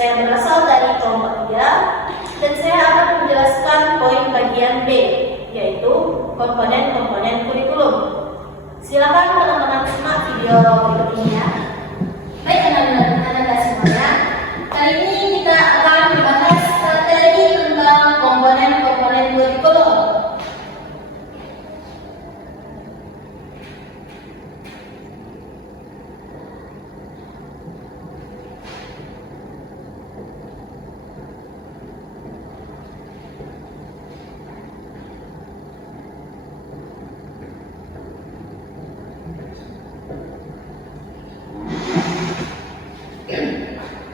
Saya berasal dari kelompok 3 dan saya akan menjelaskan poin bagian B, yaitu komponen-komponen kurikulum. Silakan teman-teman simak video berikut ini ya. Baik anak-anak semuanya, kali ini kita akan membahas materi tentang komponen-komponen kurikulum.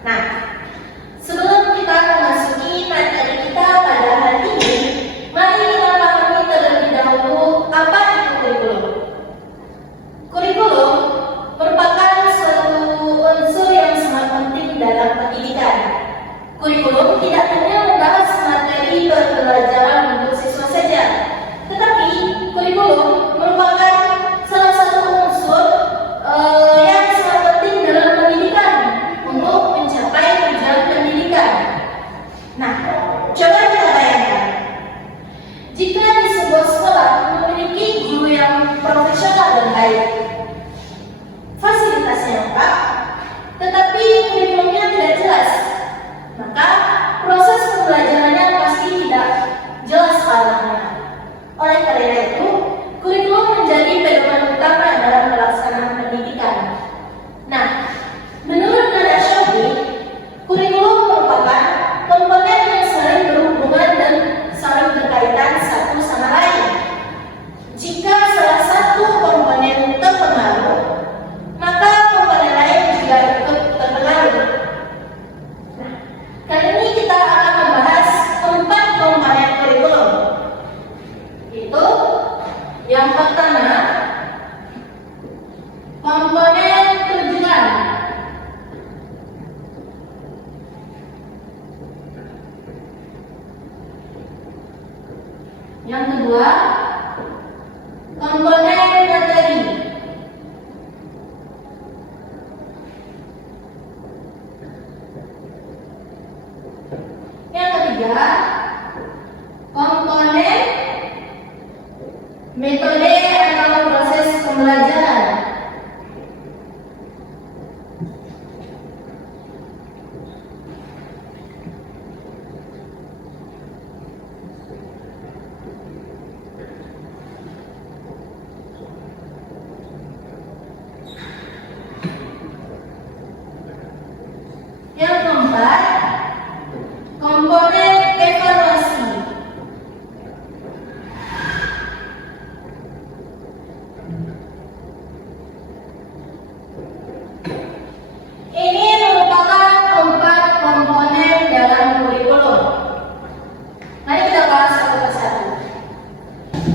Nah, sebelum kita memasuki materi kita pada hari ini, mari kita pahami terlebih dahulu apa itu kurikulum. Kurikulum merupakan suatu unsur yang sangat penting dalam pendidikan. Kurikulum tidak hanya membahas materi pembelajaran untuk siswa saja, tetapi kurikulum merupakan salah satu unsur yang sangat penting dalam pendidikan untuk mencapai tujuan pendidikan. Nah, coba kita bayangkan, jika di sebuah sekolah memiliki guru yang profesional dan baik, fasilitasnya lengkap, tetapi kurikulumnya tidak jelas, maka proses pembelajarannya pasti tidak jelas arahnya. Oleh karena itu, kurikulum menjadi pedoman utama dalam pelaksanaan pendidikan. Nah, menurut Nada Syafi'i, kurikulum merupakan komponen yang saling berhubungan dan saling berkaitan satu sama lain. Jika salah satu komponen terpengaruh, maka komponen lain juga ikut terpengaruh. Nah, kali ini kita akan membahas 4 komponen kurikulum. Itu yang pertama, komponen tujuan. Yang kedua, komponen materi. Yang ketiga, komponen metode atau proses pembelajaran. Yang keempat, komponen evaluasi. Ini merupakan 4 komponen dalam kurikulum. Mari kita bahas satu persatu.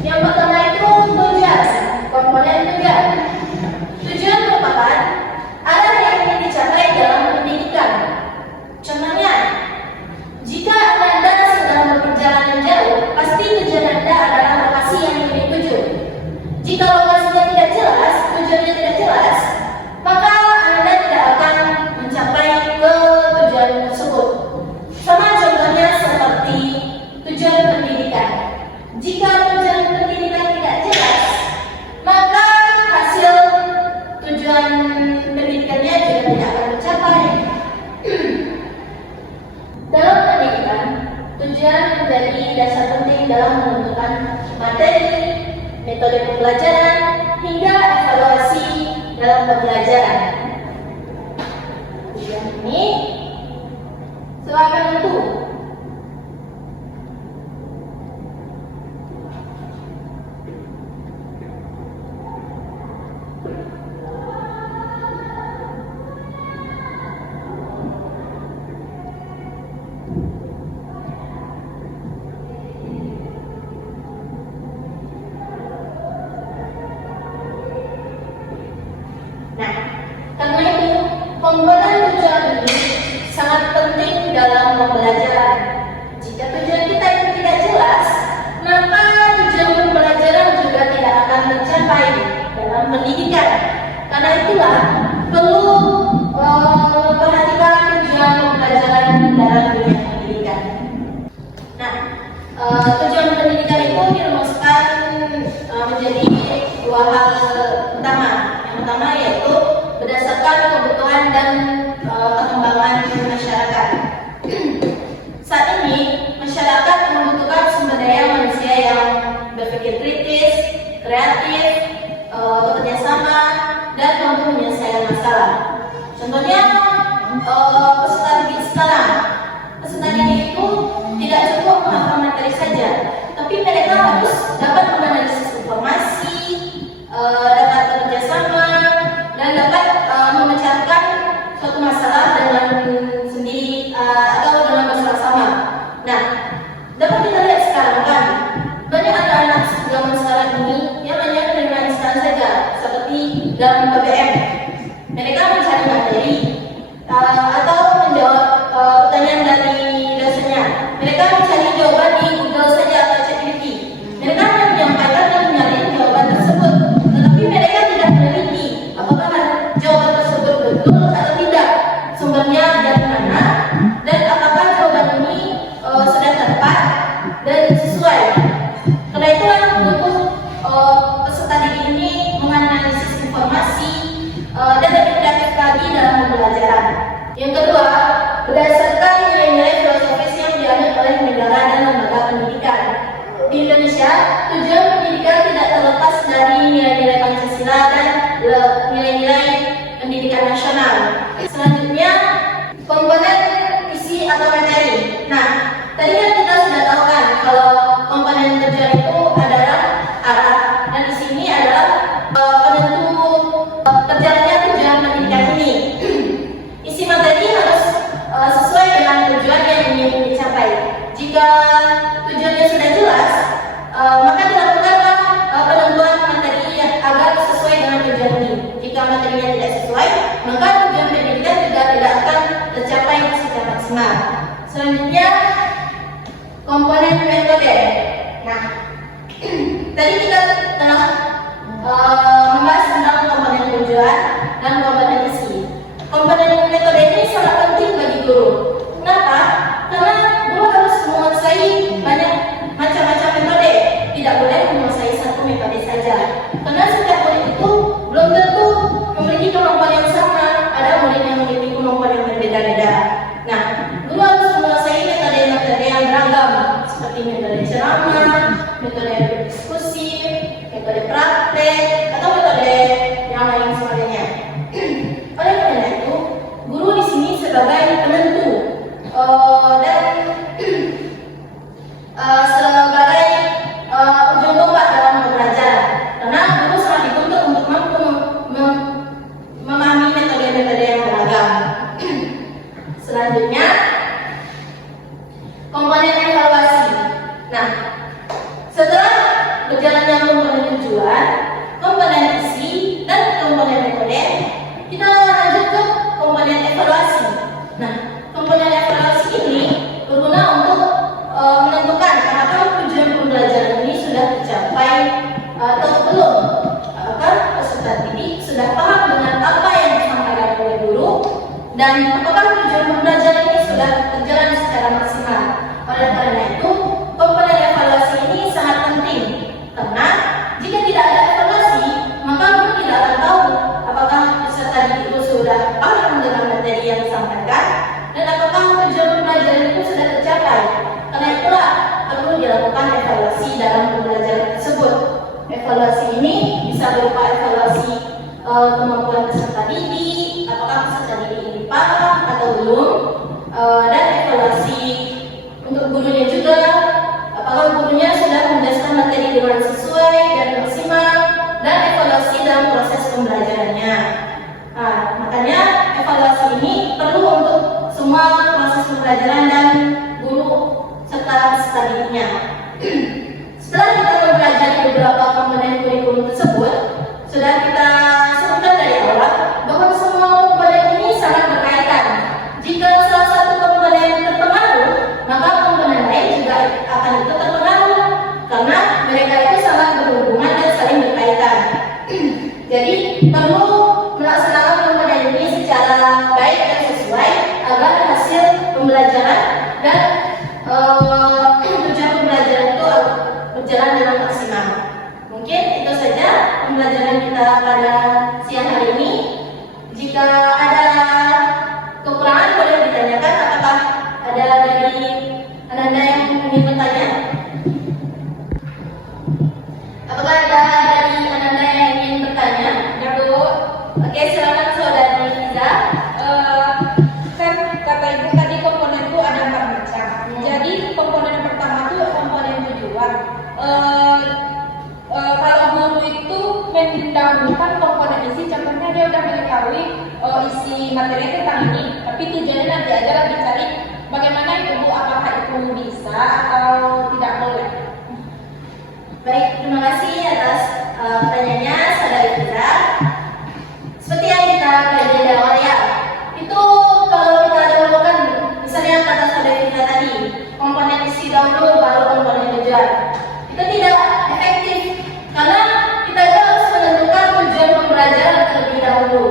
Yang pertama itu tujuan, komponen tujuan. Tujuan merupakan arah yang ingin dicapai dalam pendidikan. Contohnya, jika Anda sedang berperjalanan jauh, pasti tujuan Anda adalah lokasi yang ingin dituju. Jika lokasinya tidak jelas, tujuannya tidak jelas, maka Anda tidak akan mencapai ke tujuan tersebut. Sama contohnya seperti tujuan pendidikan. Jika tujuan pendidikan tidak jelas, maka hasil tujuan pendidikannya juga tidak akan tercapai. Dalam pendidikan, tujuan menjadi dasar penting dalam menentukan materi, metode pembelajaran, hingga evaluasi dalam pembelajaran. Tujuan ini silakan tentu. Nah, karena itu komponen tujuan ini sangat penting dalam pembelajaran. Jika tujuan kita itu tidak jelas, maka tujuan pembelajaran juga tidak akan tercapai dalam pendidikan. Karena itulah perlu memperhatikan tujuan pembelajaran dua hal utama. Yang pertama yaitu berdasarkan kebutuhan dan perkembangan masyarakat. Saat ini masyarakat membutuhkan sumber daya manusia yang berpikir kritis, kreatif, bekerja sama, dan mampu menyelesaikan masalah. Contohnya peserta didik sekarang. Peserta didik itu tidak cukup menghafal materi saja, tapi mereka harus dapat menganalisis informasi, dapat bekerja sama, dan dapat memecahkan suatu masalah dengan sendiri atau dengan masalah sama. Nah, dapat kita lihat sekarang kan, banyak anak-anak zaman sekarang ini yang hanya menerima instan saja, seperti dalam PBM. Mereka mencari materi atau menjawab pertanyaan dari dosennya. Mereka mencari jawaban di Google saja atau ChatGPT. Mereka hanya menyampaikan dan menyalin jawaban tersebut, tetapi mereka tidak meneliti apakah jawaban tersebut betul atau tidak, sumbernya dari mana, dan apakah jawaban ini sudah tepat dan sesuai. Karena itulah butuh peserta didik ini menganalisis informasi dan lebih kreatif lagi dalam pembelajaran. Yang kedua, berdasarkan nilai-nilai filosofis yang dianut oleh negara dan lembaga pendidikan. Di Indonesia, tujuan pendidikan tidak terlepas dari nilai-nilai Pancasila dan nilai-nilai pendidikan nasional. Selanjutnya, komponen isi atau materi. Nah, tadi kan kita sudah tahu kan kalau komponen tujuan itu adalah arah, dan di sini adalah penentu terjalannya tujuan pendidikan ini. Isi materi harus sesuai dengan tujuan yang ingin dicapai. Jika tujuannya sudah jelas, maka dilakukanlah penentuan materi agar sesuai dengan tujuan ini. Jika materinya tidak sesuai, maka tujuan pendidikan juga tidak akan tercapai secara maksimal. Selanjutnya, komponen metode. Nah, tadi kita telah membahas tentang komponen tujuan dan komponen isi. Komponen metode ini sangat penting bagi guru. Kenapa? Karena guru harus menguasai banyak macam-macam metode. Tidak boleh menguasai satu metode saja. Karena setiap murid itu belum tentu memiliki kemampuan yang sama. Ada murid yang memiliki kemampuan yang berbeda-beda. Nah, guru harus menguasai metode-metode yang beragam, seperti metode ceramah, metode berdiskusi, metode praktek, atau metode yang lain sebagainya. Oleh karena itu, guru di sini sebagai penentu dan sebagai ujung tombak dalam pembelajaran. Karena guru sangat dituntut untuk mampu memahami metode-metode yang beragam. Selanjutnya, komponen evaluasi. Nah, setelah berjalannya komponen tujuan, komponen isi, dan komponen metode, kita lanjut ke komponen evaluasi. Nah, komponen evaluasi ini berguna untuk menentukan apakah tujuan pembelajaran ini sudah tercapai atau belum. Apakah peserta didik sudah paham dengan apa yang disampaikan oleh guru, dan apakah tujuan pembelajaran ini sudah berjalan secara maksimal. Oleh karena itu, komponen evaluasi ini sangat penting. Karena jika tidak ada evaluasi, maka guru tidak akan tahu apakah peserta didik itu sudah paham dengan materi yang disampaikan dan apakah tujuan pembelajaran itu sudah tercapai. Karena itulah perlu dilakukan evaluasi dalam pembelajaran tersebut. Evaluasi ini bisa berupa evaluasi kemampuan peserta didik, apakah peserta didik ini paham atau belum, dan evaluasi untuk gurunya juga, apakah gurunya sudah menjelaskan materi dengan sesuai dan maksimal, dan evaluasi dalam proses pembelajarannya. Nah, makanya evaluasi ini perlu untuk semua proses pembelajaran dan guru serta peserta didiknya. Setelah kita mempelajari beberapa komponen kurikulum tersebut, sudah kita sebutkan dari awal bahwa semua komponen ini sangat berkaitan. Jika salah satu komponen terpengaruh, maka komponen lain juga akan ikut terpengaruh, karena mereka itu sangat berhubungan dan saling berkaitan. Jadi perlu melaksanakan komponen ini secara baik dan sesuai agar hasil pembelajaran dan tujuan pembelajaran itu berjalan dengan maksimal. Mungkin itu saja pembelajaran kita pada siang hari ini. Jika ada kekurangan boleh ditanyakan. Apakah ada dari Ananda yang ingin bertanya? Apakah ada dari Ananda yang ingin bertanya? Ya Bu, Oke, silakan saudari Liza. kan kata Ibu tadi komponen itu ada 4 macam. Jadi komponen yang pertama itu komponen tujuan. Kalau guru itu mendahulukan komponen isi, contohnya dia udah mengetahui isi materi tentang ini, tapi tujuannya nanti aja lagi cari bagaimana itu Bu, apakah itu bisa atau tidak boleh. Baik, terima kasih atas pertanyaannya saudari Liza. Seperti yang kita pelajari di awal ya, itu kalau kita dahulukan, misalnya kata saudari Liza tadi, komponen isi dahulu baru komponen tujuan, itu tidak efektif karena kita itu harus menentukan tujuan pembelajaran terlebih dahulu.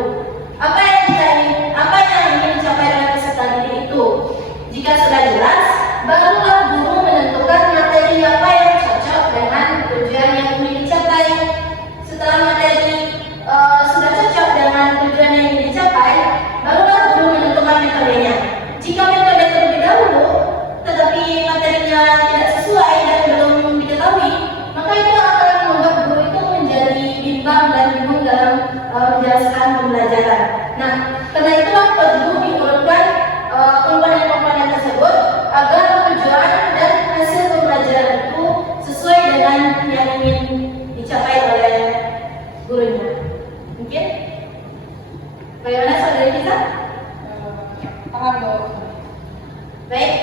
Apa yang ingin dicapai dengan peserta didik itu? Jika sudah jelas, barulah guru menentukan materi apa yang cocok dengan tujuan yang ingin dicapai. Setelah materi sudah cocok dengan tujuan yang ingin dicapai, barulah guru menentukan metodenya. Jika metode terlebih dahulu, tetapi materinya tidak sesuai dan belum diketahui, maka itu akan membuat guru itu menjadi bimbang dan bingung dalam menjelaskan pembelajaran. Nah, karena itulah perlu diurutkan komponen-komponen tersebut agar tujuan dan hasil pembelajaran itu sesuai dengan yang ingin dicapai oleh gurunya. Mungkin? Bagaimana saudari kita? Paham Bu. Baik.